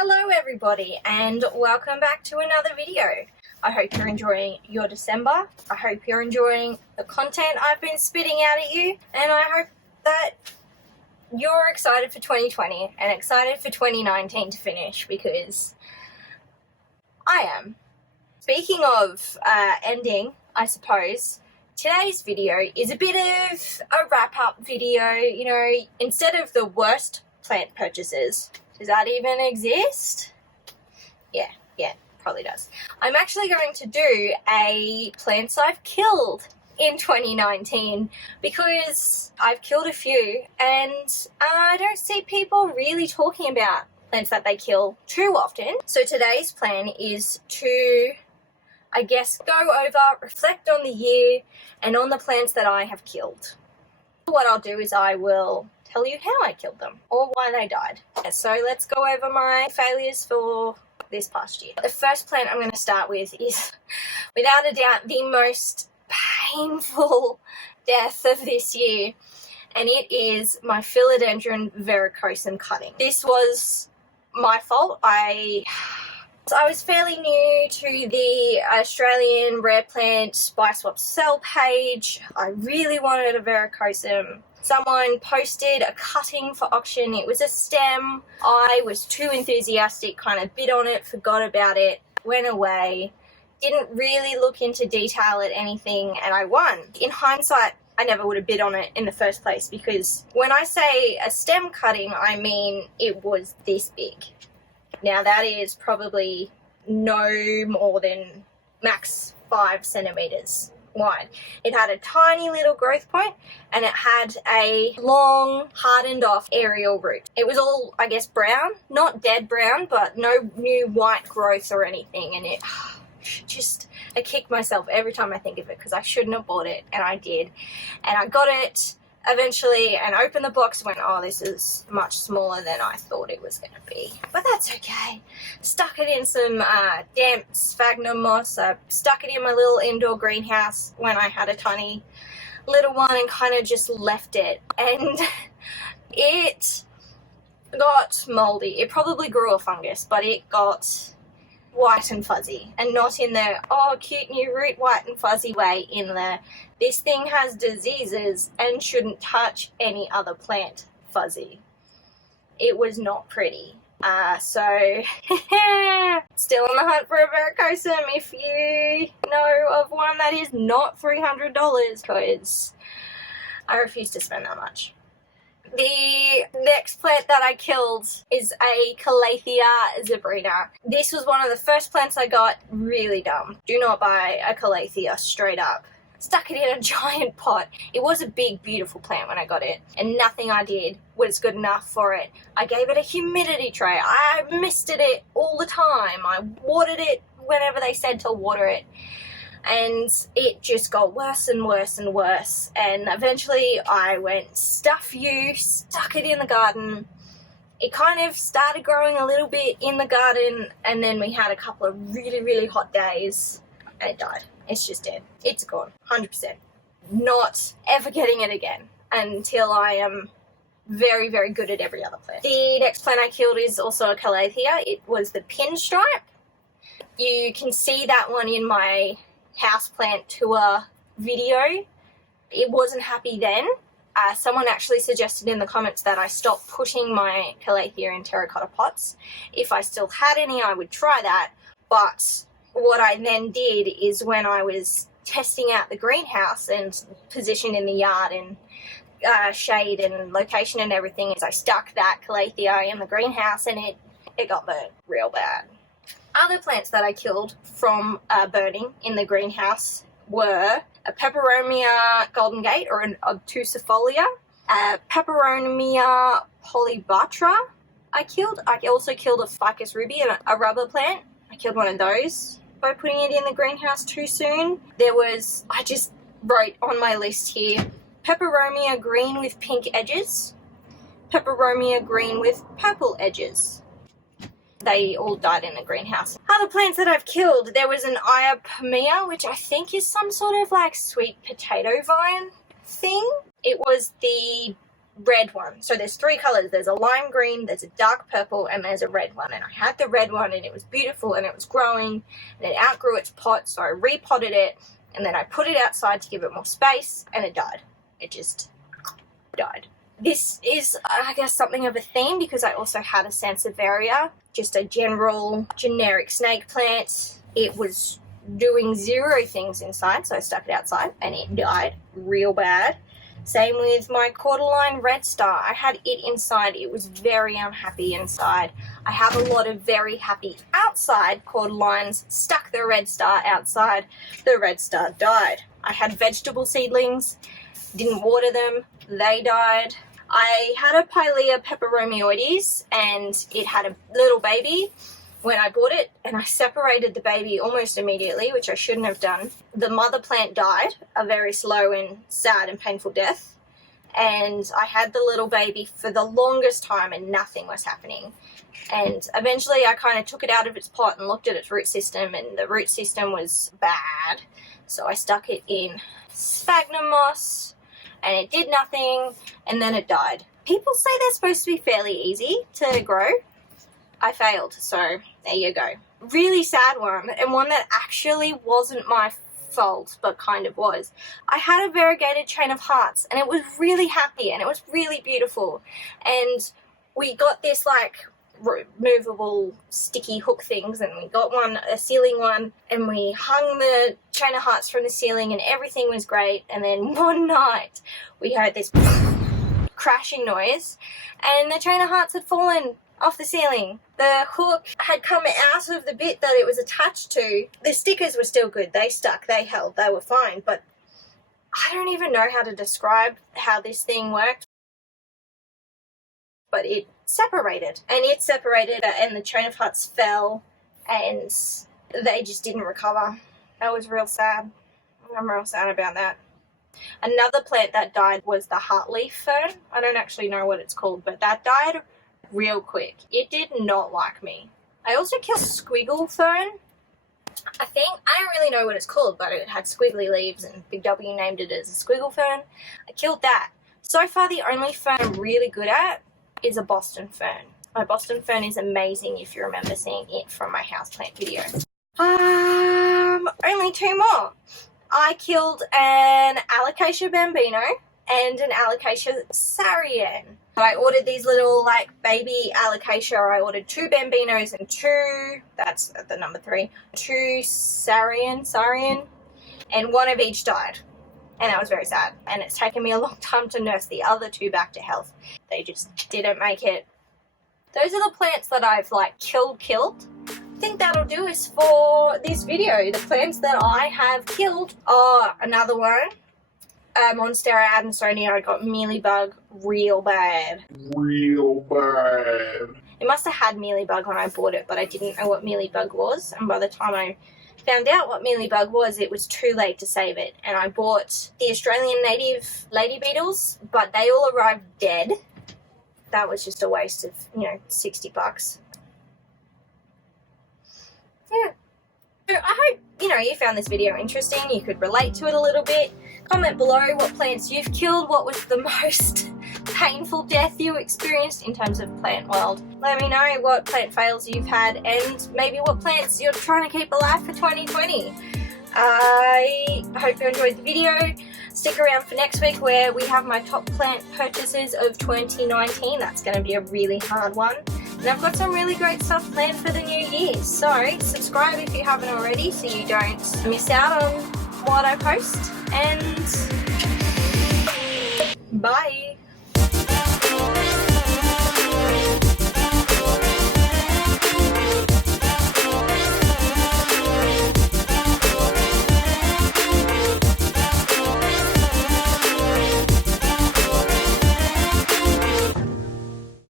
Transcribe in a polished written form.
Hello everybody and welcome back to another video. I hope you're enjoying your December. I hope you're enjoying the content I've been spitting out at you, and I hope that you're excited for 2020 and excited for 2019 to finish, because I am. Speaking of ending, I suppose, today's video is a bit of a wrap-up video. You know, instead of the worst plant purchases. Does that even exist? Yeah, probably does. I'm actually going to do a plants I've killed in 2019, because I've killed a few and I don't see people really talking about plants that they kill too often. So today's plan is to, I guess, go over, reflect on the year and on the plants that I have killed. What I'll do is I will tell you how I killed them or why they died. So let's go over my failures for this past year. The first plant I'm going to start with is, without a doubt, the most painful death of this year, and it is my Philodendron Variegated cutting. This was my fault. I was fairly new to the Australian rare plant buy swap sell page. I really wanted a varicosum. Someone posted a cutting for auction. It was a stem. I was too enthusiastic, kind of bid on it, forgot about it, went away, didn't really look into detail at anything, and I won. In hindsight, I never would have bid on it in the first place, because when I say a stem cutting, I mean it was this big. Now that is probably no more than max 5 centimeters wide. It had a tiny little growth point and it had a long, hardened off aerial root. It was all, I guess, brown, not dead brown, but no new white growth or anything. And it I kick myself every time I think of it, because I shouldn't have bought it, and I did. And I got it eventually and opened the box and went, oh, this is much smaller than I thought it was going to be. But that's okay. Stuck it in some damp sphagnum moss. I stuck it in my little indoor greenhouse when I had a tiny little one, and kind of just left it. And it got moldy. It probably grew a fungus, but it got white and fuzzy, and not in the, oh, cute new root white and fuzzy way, in the, this thing has diseases and shouldn't touch any other plant fuzzy. It was not pretty. So still on the hunt for a varicosum if you know of one that is not $300, because I refuse to spend that much. The next plant that I killed is a Colegio zebrina. This was one of the first plants I got. Really dumb. Do not buy a Colegio straight up. Stuck it in a giant pot. It was a big, beautiful plant when I got it, and nothing I did was good enough for it. I gave it a humidity tray. I misted it all the time. I watered it whenever they said to water it. And it just got worse and worse and worse. And eventually I went, stuff you, stuck it in the garden. It kind of started growing a little bit in the garden, and then we had a couple of really, really hot days, and it died. It's just dead. It's gone, 100%. Not ever getting it again until I am very, very good at every other plant. The next plant I killed is also a Colegio. It was the pinstripe. You can see that one in my houseplant tour video. It wasn't happy then. Someone actually suggested in the comments that I stop putting my Colegio in terracotta pots. If I still had any, I would try that. But what I then did is, when I was testing out the greenhouse and position in the yard and shade and location and everything, is I stuck that Colegio in the greenhouse, and it got burnt real bad. Other plants that I killed from burning in the greenhouse were a Peperomia golden gate, or an obtusifolia, a Peperomia polybatra I killed. I also killed a ficus ruby, a rubber plant. I killed one of those by putting it in the greenhouse too soon. There was, I just wrote on my list here, Peperomia green with pink edges, Peperomia green with purple edges. They all died in the greenhouse. Other plants that I've killed, there was an Ive, which I think is some sort of like sweet potato vine thing. It was the red one. So there's 3 colors. There's a lime green, there's a dark purple, and there's a red one. And I had the red one, and it was beautiful, and it was growing, and it outgrew its pot, so I repotted it, and then I put it outside to give it more space, and it died. It just died. This is, I guess, something of a theme because I also had a Sansevieria, just a generic snake plant. It was doing 0 things inside, so I stuck it outside, and it died real bad. Same with my Cordyline Red Star. I had it inside. It was very unhappy inside. I have a lot of very happy outside Cordylines. Stuck the Red Star outside. The Red Star died. I had vegetable seedlings. Didn't water them. They died. I had a Pilea peperomioides, and it had a little baby when I bought it, and I separated the baby almost immediately, which I shouldn't have done. The mother plant died, a very slow and sad and painful death, and I had the little baby for the longest time and nothing was happening. And eventually I kind of took it out of its pot and looked at its root system, and the root system was bad. So I stuck it in sphagnum moss, and it did nothing, and then it died. People say they're supposed to be fairly easy to grow. I failed, so there you go. Really sad one, and one that actually wasn't my fault, but kind of was. I had a variegated chain of hearts, and it was really happy, and it was really beautiful. And we got this, like, removable sticky hook things, and we got a ceiling one, and we hung the chain of hearts from the ceiling, and everything was great. And then one night, we heard this crashing noise, and the chain of hearts had fallen off the ceiling. The hook had come out of the bit that it was attached to. The stickers were still good. They stuck, they held, they were fine, but I don't even know how to describe how this thing worked. But it separated, and the chain of hearts fell, and they just didn't recover. That was real sad. I'm real sad about that. Another plant that died was the heartleaf fern. I don't actually know what it's called, but that died real quick. It did not like me. I also killed squiggle fern. I don't really know what it's called, but it had squiggly leaves, and Big W named it as a squiggle fern. I killed that. So far, the only fern I'm really good at is a Boston fern. My Boston fern is amazing if you remember seeing it from my houseplant video. Only 2 more. I killed an Alocasia bambino and an Alocasia Sarian. I ordered these little, like, baby Alocasia. I ordered 2 bambinos and 2, that's the number 3, 2 Sarian, and 1 of each died. And that was very sad. And it's taken me a long time to nurse the other 2 back to health. They just didn't make it. Those are the plants that I've, like, killed. I think that'll do us for this video. The plants that I have killed are another one. Monstera Adansonii, I got mealybug real bad. It must have had mealybug when I bought it, but I didn't know what mealybug was. And by the time I found out what mealybug was, it was too late to save it. And I bought the Australian native lady beetles, but they all arrived dead. That was just a waste of, $60. Yeah. So I hope, you found this video interesting. You could relate to it a little bit. Comment below what plants you've killed. What was the most painful death you experienced in terms of plant world. Let me know what plant fails you've had and maybe what plants you're trying to keep alive for 2020. I hope you enjoyed the video. Stick around for next week where we have my top plant purchases of 2019. That's going to be a really hard one. And I've got some really great stuff planned for the new year. So subscribe if you haven't already so you don't miss out on what I post. And bye.